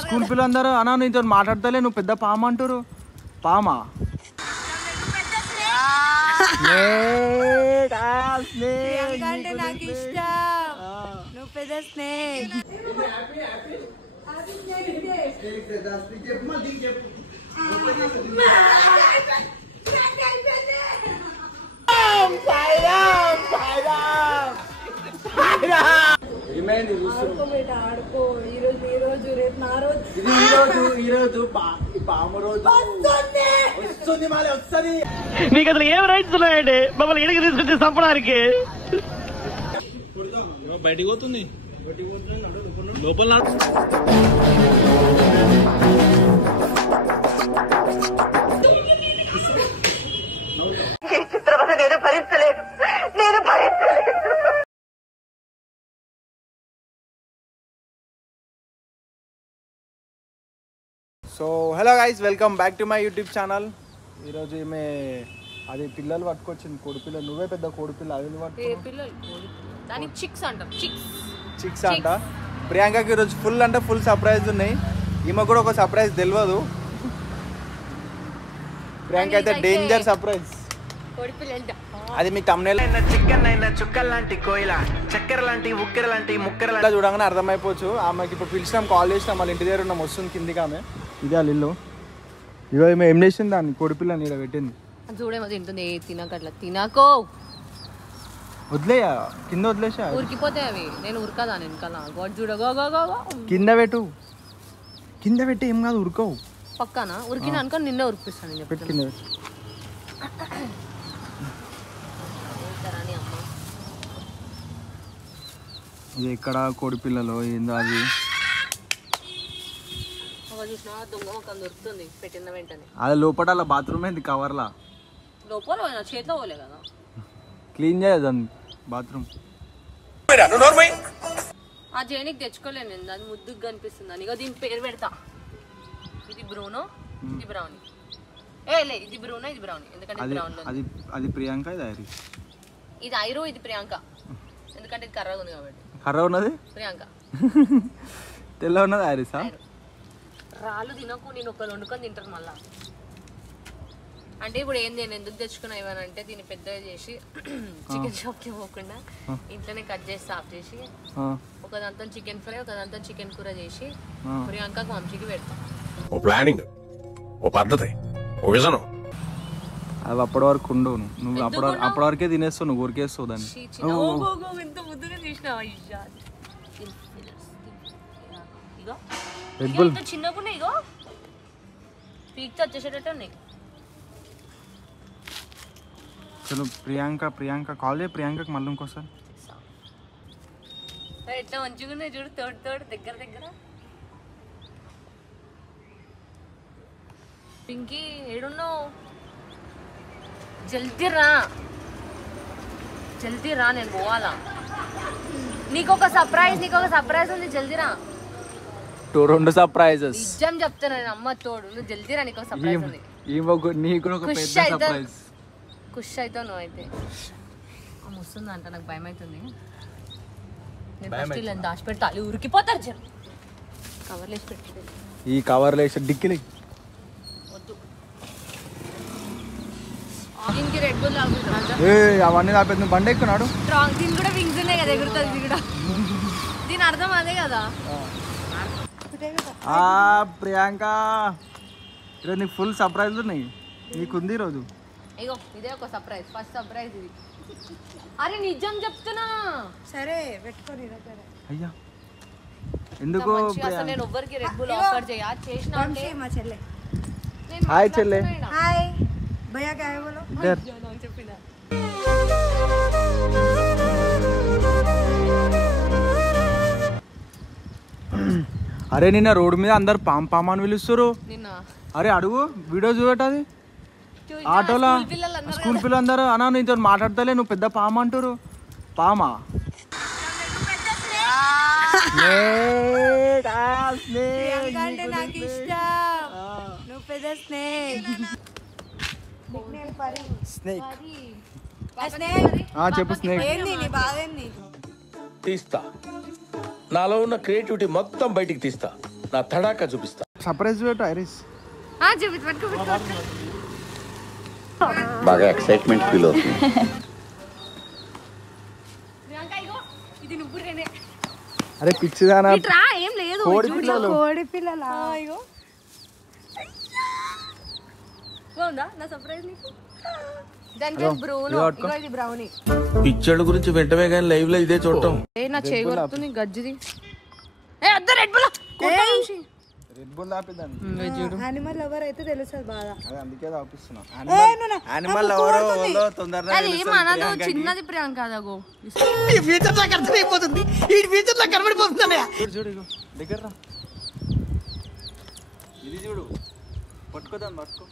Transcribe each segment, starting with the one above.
School పిల్లలందరూ అన్నా నీతో మాట్లాడతలే, నువ్వు పెద్ద పామ అంటారు. పామా? మీకు అసలు ఏం రైట్స్ ఉన్నాయండి మమ్మల్ని ఎడికి తీసుకొచ్చి చంపడానికి? బయటికి పోతుంది లోపల. So hello guys, welcome back to my YouTube channel. ఈరోజు ఈమె అది పిల్లలు పట్టుకొచ్చింది, కోడిపిల్లలు. నువ్వే పెద్ద కోడిపిల్ల, అది చిక్స్ అంట. ప్రియాంకకి ఈరోజు ఫుల్ అంటే ఫుల్ సర్ప్రైజ్ ఉన్నాయి. ఈమె కూడా ఒక సర్ప్రైజ్ తెలియదు. ప్రియాంక అయితే డేంజర్ సర్ప్రైజ్. అది మీ తమ్మునేల్ చికెన్ అయినా చుక్కల్ లాంటి కోయిల, చక్కెర లాంటి ఉక్కెర లాంటి ముక్కెర చూడగానే అర్థమైపోవచ్చు. ఆమెకి ఇప్పుడు పిలిచినాం, కాల్ చేసినాం, వాళ్ళ ఇంటి దగ్గర ఉన్నాం, వస్తుంది కిందికి ఆమె. ఇదే వాళ్ళ ఇల్లు. ఇగో ఈమె ఏం చేసింది, దాన్ని కోడిపిల్ల నీడ పెట్టింది. చూడేమో తింటుంది. తినకట్లా తినకో, వదిలేయా, కింద వదిలేసా, ఉరికిపోతే అవి. నేను ఉరకదా వెనకాల. గోడ్ చూడగో కింద పెట్టు, కింద పెట్టి ఏం కాదు, ఉరకవు. పక్కన ఉరికిన అనుకో నిన్నే ఉరిపిస్తాను. పెట్టు కింద పెట్టు. ఇది ఎక్కడ కోడిపిల్లలో ఏందో అది దొరుకుతుంది పెట్టిన వెంటనే. అది లోపల బాత్రూమ్ ఏంది, కవర్లా లోపల చేతిలో పోలే కదా, క్లీన్ చేయదండి బాత్రూమ్. ఆ జైనికి తెచ్చుకోలేను నేను, అది ముద్దుగా కనిపిస్తుంది అని. ఇక దీని పేరు పెడతా. ఇది బ్రూనో, ఇది బ్రౌనీ. లే, ఇది బ్రూనో, ఇది బ్రౌనీ. ఎందుకంటే అది ప్రియాంక, ఇది ఐరిస్. ఇది ఐరో, ఇది ప్రియాంక. ఎందుకంటే ఇది కర్రగా ఉంది కాబట్టి. కర్ర ఉన్నది ప్రియాంక, తెల్ల ఉన్నది ఐరిసా. రాళ్ళు తినకు, నేను ఒకరు వండుకొని తింటారు మళ్ళా. అంటే ఇప్పుడు ఏంది, నేను ఎందుకు తెచ్చుకున్నా ఇవ్వనంటే దీన్ని పెద్దగా చేసి చికెన్ షాప్కి పోకుండా ఇంట్లోనే కట్ చేసి సాఫ్ చేసి ఒకదంతా చికెన్ ఫ్రై, ఒకదంతా చికెన్ కూర చేసి ప్రియాంకకు వంశీకి పెడతాం. ఓ ప్లానింగ్, ఓ పద్ధతి, ఓ విజనం. అవి అప్పటి వరకు ఉండవు, నువ్వు అప్పటి వరకే తినేస్తావు, నువ్వు ఊరికేస్తావు దాన్ని. ఎంత ముద్దుగా చేసినావు. చిన్నగా ఇగో పీక్తో వచ్చేసేటట్టు ఉన్నాయి. చలో ప్రియాంక కాల్ చేయ, ప్రియాంకకి మళ్ళీ ఇంకోసారి. ఎట్లా మంచిగా ఉన్నాయి చూడు, తోడు దగ్గర. పింకీ ఏడున్నావు? జల్దీ రా, నేను పోవాలా. నీకు ఒక సర్ప్రైజ్ ఉంది, జల్దీ రా. 2 సర్ప్రైజెస్ నిజం చెప్తాను నేను, అమ్మ తోడు. నువ్వు జల్దీ రా, నీకు ఒక సర్ప్రైజ్ ఉంది. ఖుష్ అవుతావు నువ్వైతే. వస్తుందంట, నాకు భయం అవుతుంది. నేను ఫస్ట్ ఇలా దాచిపెట్టాలి, ఉరికిపోతారు జర. కవర్లు వేసి పెట్టి, ఈ కవర్లు వేసి డిక్కిలి వద్దు. దీనికి రెడ్ బుల్ అవన్నీ తాపేది. బండి ఎక్కున్నాడు. దీని కూడా వింగ్స్ ఉన్నాయి కదా, ఎగురుతుంది. ఇది కూడా దీని అర్థం అదే కదా. ప్రియాంక ఈరోజు నీకు ఫుల్ సర్ప్రైజ్ ఉన్నాయి. నీకుంది ఈరోజు. ఇగో ఇదే ఒక సర్ప్రైజ్, ఫస్ట్ సర్ప్రైజ్ ఇది. అరే నిజం చెప్తున్నా. సరే పెట్టుకోని అయ్యా, ఎందుకు అసలు నేను ఎవ్వరికి రెడ్ బుల్ ఆఫర్ చేసిన అంటే మా చెల్లె. హాయ్ చెల్లె. హాయ్ భయ్యా, క్యా హై బోలో. చెప్పినా అరే నిన్న రోడ్డు మీద అందరు పామ అని పిలుస్తారు. అరే అడుగు, వీడియో చూపెట్టది. ఆటోలా స్కూల్ పిల్లలందరూ అన్నా నీతో మాట్లాడతలే, నువ్వు పెద్ద పామ అంటారు. పామా? చెప్పు. స్నేక్ తీస్తా, నాలో ఉన్న క్రియేటివిటీ మొత్తం బయటికి తీస్తా. నా తడాక చూపిస్తా. సర్ప్రైజ్ పెట్టు ఐరిస్. బాగా ఎక్సైట్మెంట్ ఫీల్ అవుతుంది. అరే పిచ్చిదానా, ఏం లేదు కోడి పిల్లలు. కోడి పిల్లల బాగుందా నా సర్ప్రైజ్ నీకు? దానికి బ్రౌన్, ఇగో ఇది బ్రౌనీ. పిచ్చోళ్ళ గురించి వెంటనే కానీ లైవ్ లో ఇదే చూడటం. ఏ నా చేయగలుగుతుంది గజ్జిది. ఏ అద్ద రెడ్ బుల్ రెడ్ బుల్ ఆపిద్దాం. యానిమల్ లవర్ అయితే తెలుస్తుంది బాగా. అదే అందుకే ఆపిస్తున్నా. యానిమల్ లవర్ తొందరగా అది ఏం అనదు, చిన్నది ప్రియాంక అదగో. ఈ ఫ్యూచర్ నాకు అర్థమైపోతుంది, ఈ ఫ్యూచర్ నాకు కనబడిపోతుంది. చూడు ఇగో దగ్గర రా. ఇది చూడు, పట్టుకోదాన్ని పట్టుకో.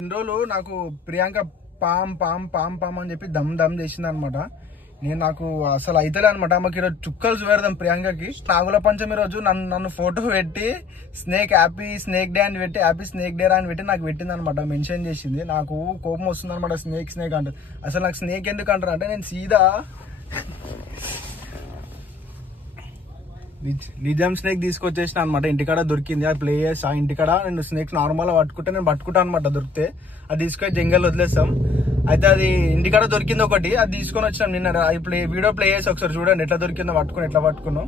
ఇన్ని రోజులు నాకు Priyanka palm palm palm palm అని చెప్పి దమ్ దమ్ చేసింది అనమాట. నాకు అసలు అయితలే అనమాట. మాకు ఈరోజు చుక్కలు చూపెడదాం ప్రియాంకకి. నాగుల పంచమి రోజు నన్ను ఫోటో పెట్టి స్నేక్ హ్యాపీ స్నేక్ డే అని పెట్టి హ్యాపీ స్నేక్ డే అని పెట్టి నాకు పెట్టింది అనమాట, మెన్షన్ చేసింది. నాకు కోపం వస్తుంది అనమాట. స్నేక్ స్నేక్ అంటారు. అసలు నాకు స్నేక్ ఎందుకు అంటారు అంటే నేను సీదా నిజం స్నేక్ తీసుకొచ్చేసిన అనమాట. ఇంటికాడ దొరికింది, అది ప్లే చేస్తా. ఇంటికాడ నేను స్నేక్ నార్మల్ పట్టుకుంటే నేను పట్టుకుంటాను అనమాట. దొరికితే అది తీసుకొని జంగల్ వదిలేస్తాం. అయితే అది ఇంటికాడ దొరికింది ఒకటి, అది తీసుకొని వచ్చినాం నిన్న. ఇప్పుడు వీడియో ప్లే చేసి ఒకసారి చూడండి ఎట్లా దొరికిందో, పట్టుకుని ఎట్లా పట్టుకున్నాం.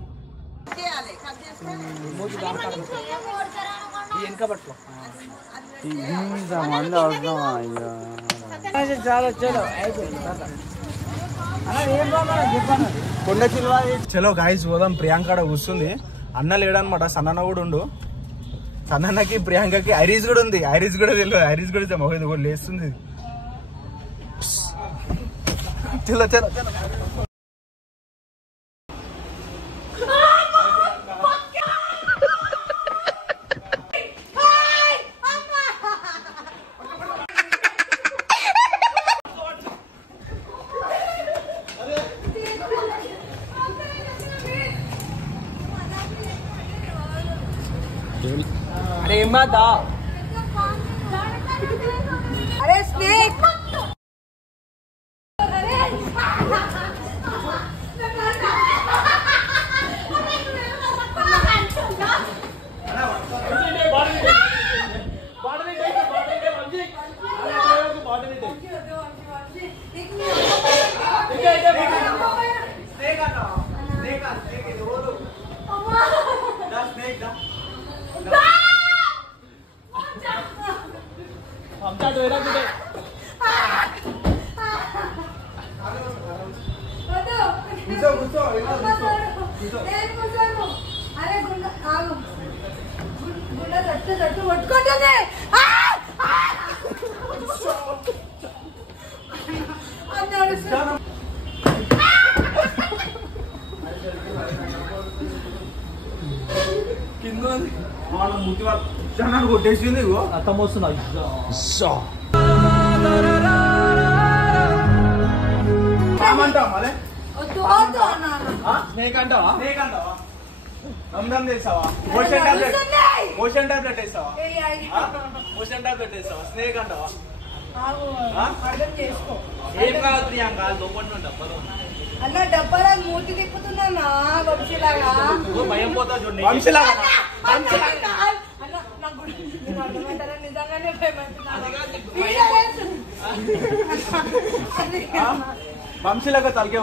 చలో గాయస్ పోదాం. ప్రియాంక కూర్చుంది, అన్న లేడనమాట. సన్నన్న కూడా ఉండు. సన్నన్నకి ప్రియాంకకి ఐరిస్ కూడా ఉంది. ఐరిస్ కూడా తెలియదు, ఐరిస్ కూడా మొహది కూడా లేస్తుంది. చలో చలో చలో. అరే ఏమాదా అరే స్నేక్ అరే గుండె ఆగు, గుండె తట్టు పట్టుకుంటుంది. కింద కొట్టేసింది. అర్థం వస్తున్నా స్నేక్ అంటావా? స్నేక్ అంటావా? దమ్ చేస్తావా? మోషన్ టాబ్లెట్ వేస్తావా? మోషన్ టాబ్లెట్ వేస్తావా? స్నేక్ అంటావా? అర్థం చేసుకో. ఏం కాదు ప్రియాంక, లోపల డబ్బాలో అన్న డబ్బాలా మూతి తిప్పుతున్నా వంశీలాగా. భయం పోతా చూడండి. వంశీలాగా నిజంగానే భయపడుతున్నా. వంశీలాగా తలకే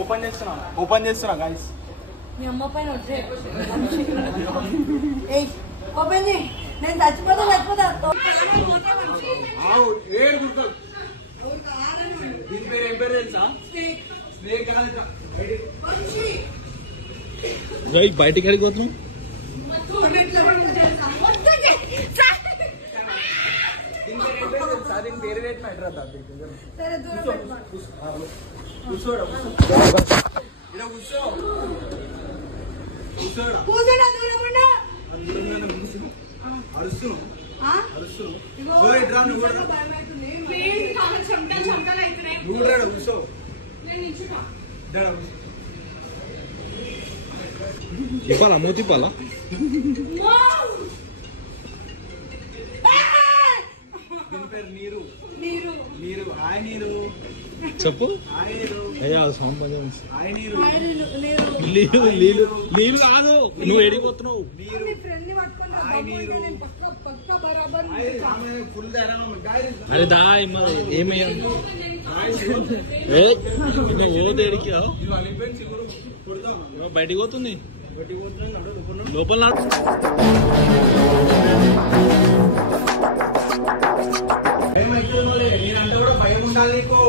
ఓపెన్ చేస్తున్నా గాయస్. మీ అమ్మ పైన ఓపెన్ చేయి. నేను చచ్చిపోతా. దీని పేరు ఏం పేరు తెలుసా? స్నేక్. బయటికి వెళ్ళిపోతున్నాం. దీని పేరు పెట్టిన సరే దూరం కూర్చోడా తిప్పాలా మూతి తిప్పాలా? దీని పేరు నీరు నీరు నీరు హాయ్ నీరు చెప్పు హాయ్ నీరు సౌండ్ పని హాయ్ నీరు నీళ్ళు నీళ్ళు నీళ్ళు కాదు నువ్వు ఎడిపోతున్నావు నీరు నీ ఫ్రెండ్ ని పట్టుకొని రా, బాబు అంటే నేను పక్కా బరాబర్ ఫుల్ ధైర్యం అరే దా ఏమయ్యా ఓదేడికి బయటికి పోతుంది లోపల నేనంటే కూడా భయం ఉండాలి నీకు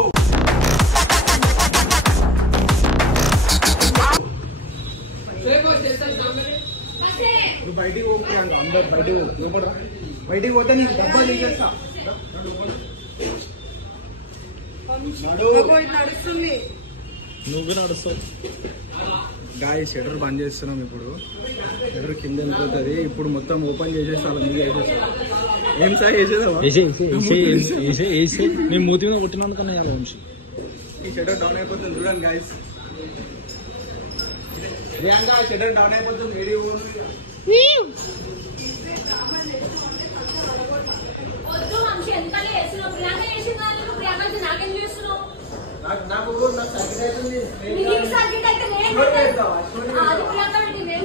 బయటికి పోతున్నాను అందరు బయటికి లోపల బయటికి పోతే నీకు డబ్బా తీసేస్తా నడుస్తుంది. నువ్వే నడుస్తావు గాయ షటర్ బంద్ చేస్తున్నాం ఇప్పుడు షటర్ కింద వెళ్ళిపోతుంది ఇప్పుడు మొత్తం ఓపెన్ చేసేస్తాను మీరు వేసేస్తాం ఏం సార్ వేసేదా నేను మూతి మీద కొట్టినందుకన్నా వంశీ ఈ షటర్ డౌన్ అయిపోతుంది చూడండి గాయస్ ప్రియాంక షటర్ డౌన్ అయిపోతుంది ఏడి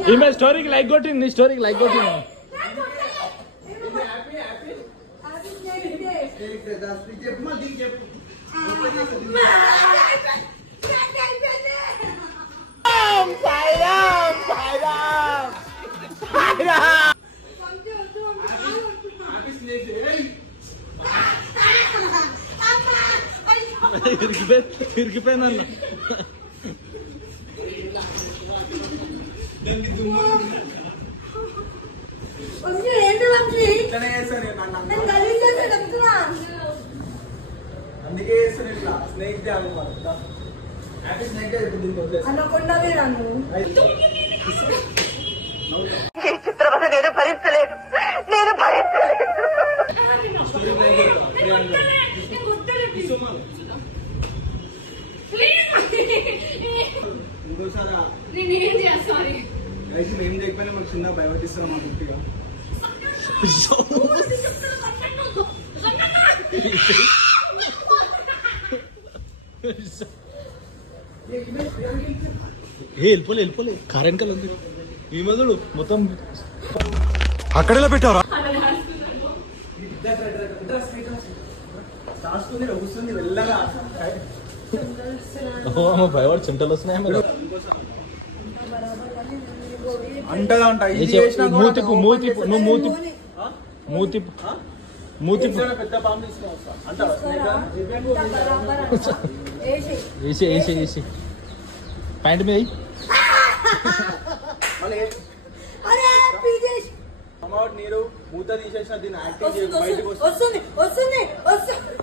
ఈమె స్టోరీకి లైక్ కొట్టింది స్టోరీకి లైక్ కొట్టింది ఇరికిపోయిందన్న ఏంటి వంశీ ఇట్లనే చేస్తాను నేను గలీజ్ చేస్తే చెప్తున్నా. అందుకే చేస్తాను ఇట్లా స్నేక్ డే అనుకోవాలి హ్యాపీ స్నేక్ డే ఇప్పుడు దీనికి వదిలేస్తాను. అనకుండా నన్ను ఇంకోసారి సారీ అయితే మేము చేయకపోయినా మాకు చిన్న భయపడిస్తున్నాం మా గుర్తుగా వెళ్ళిపోలే కారెంకల్ ఉంది ఈ మధుడు మొత్తం అక్కడెలా పెట్టావరా కాస్తుంది వస్తుంది వెళ్ళగా భయపడి చెమటలు వస్తున్నాయి మరి అంటగా ఉంటా మూతిపు మూతిపు నువ్వు మూతిపు మూతిపు మూతిపు పెద్ద పాము తీసుకుని వస్తా అంటావా వేసి వేసి వేసి ప్యాంట్ మీద మళ్ళీ అరే పీజేష్ అమౌంట్ నీరు మూత తీసేసిన దీన్ని యాక్టింగ్ చేసి బయటకు వస్తుంది వస్తుంది వస్తుంది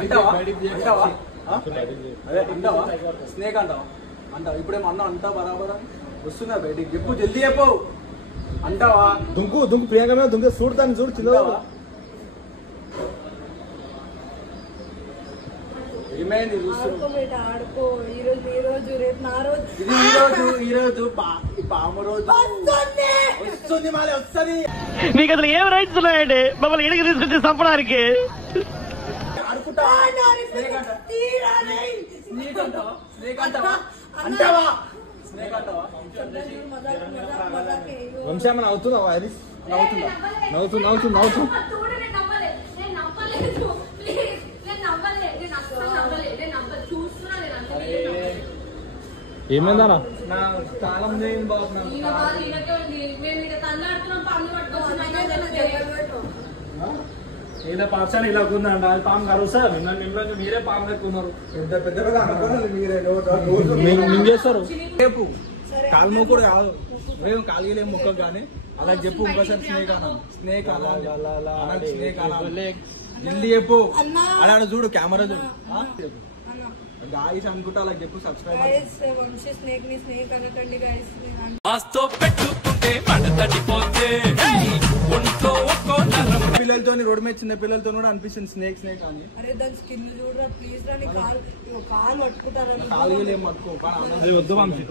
అంటావా అంటావా అదే అంటావా స్నేక్ అంటావా అంటావా ఇప్పుడేమో అన్న అంటా బరాబరా వస్తుందా బయటికి చెప్పు జల్దీ చెప్పు అంటావా దుంకు దుంకు ప్రియాంక మీద దుంకు చూడతాను చూడు చిన్నదా ఏమైంది ఆడుకో బేట ఆడుకో ఈ రోజు రేపు నా రోజు ఇది ఈ రోజు పాము రోజు వస్తుంది. వస్తుంది మళ్ళీ వస్తుంది మీకు అసలు ఏం రైట్స్ ఉన్నాయండి మమ్మల్ని ఇడికి తీసుకొచ్చి చంపడానికి ఆడుకుంటా ఆ, నారి తీరా రే. స్నేక్ అంటావా స్నేక్ అంటావా అంటావా స్నేక్ అంటావా మజాక్ మజాక్ మజాకే. అయ్యో. వంశీ అవుతుందా అది నవ్వుతుందా నవ్వుతుంది నవ్వుతుంది నవ్వుతుంది ఏమైందనా నా తాళం లేని బాబు నాకు ఇలా పాఠశాల ఇలా ఉందండి అది పాము గారు సార్ మిమ్మల్ని మీరే పాము ఎక్కున్నారు పెద్ద పెద్దగా అనుకోవాలి మీరే మేము చేస్తారు చెప్పు కాలు నువ్వు కూడా కాదు మేము కాలుగలేం ముక్క కానీ అలా చెప్పు ఇంకోసారి స్నేక్ అన్నా స్నేక్ అన్నా స్నేక్ అన్నా జల్దీ చెప్పు అలా చూడు కెమెరా చూడు గాయస్ అనుకుంటా అలా చెప్పు సబ్స్క్రైబ్ Guys, వంశీ స్నేక్ ని స్నేక్ అనకండి గైస్. పిల్లలతో రోడ్డు మీద చిన్న పిల్లలతో కూడా అనిపిస్తుంది స్నేక్ స్నేక్ అని అరే దాని స్కిన్ చూడరా ప్లీజ్ రా నీ కాలు పట్టుకుంటారా కాలుగలేం పట్టుకో అది వద్దు వంశీ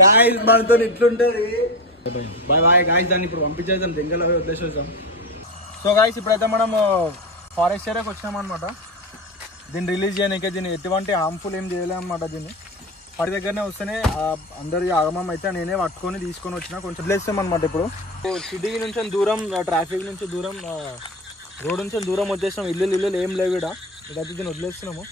గాయస్ మనతో ఇట్లుంటది. బాయ్ బాయ్ గాయస్, దాన్ని ఇప్పుడు పంపించేద్దాం, దెంగలో వదిలేసేద్దాం. సో గాయస్ ఇప్పుడైతే మనం ఫారెస్ట్ ఏరియాకి వచ్చినాం అనమాట. దీన్ని రిలీజ్ చేయడానికి దీన్ని ఎటువంటి హార్మ్ఫుల్ ఏం చేయలేము అనమాట. దీన్ని వాటి దగ్గరనే వస్తేనే అందరి ఆగమం అయితే నేనే పట్టుకొని తీసుకొని వచ్చిన కొంచెం వదిలేస్తాం అనమాట. ఇప్పుడు సిటీ నుంచి దూరం, ట్రాఫిక్ నుంచి దూరం, రోడ్ నుంచి దూరం వచ్చేసినాం. ఇల్లు ఏం లేవు ఇదైతే దీన్ని వదిలేస్తున్నాము.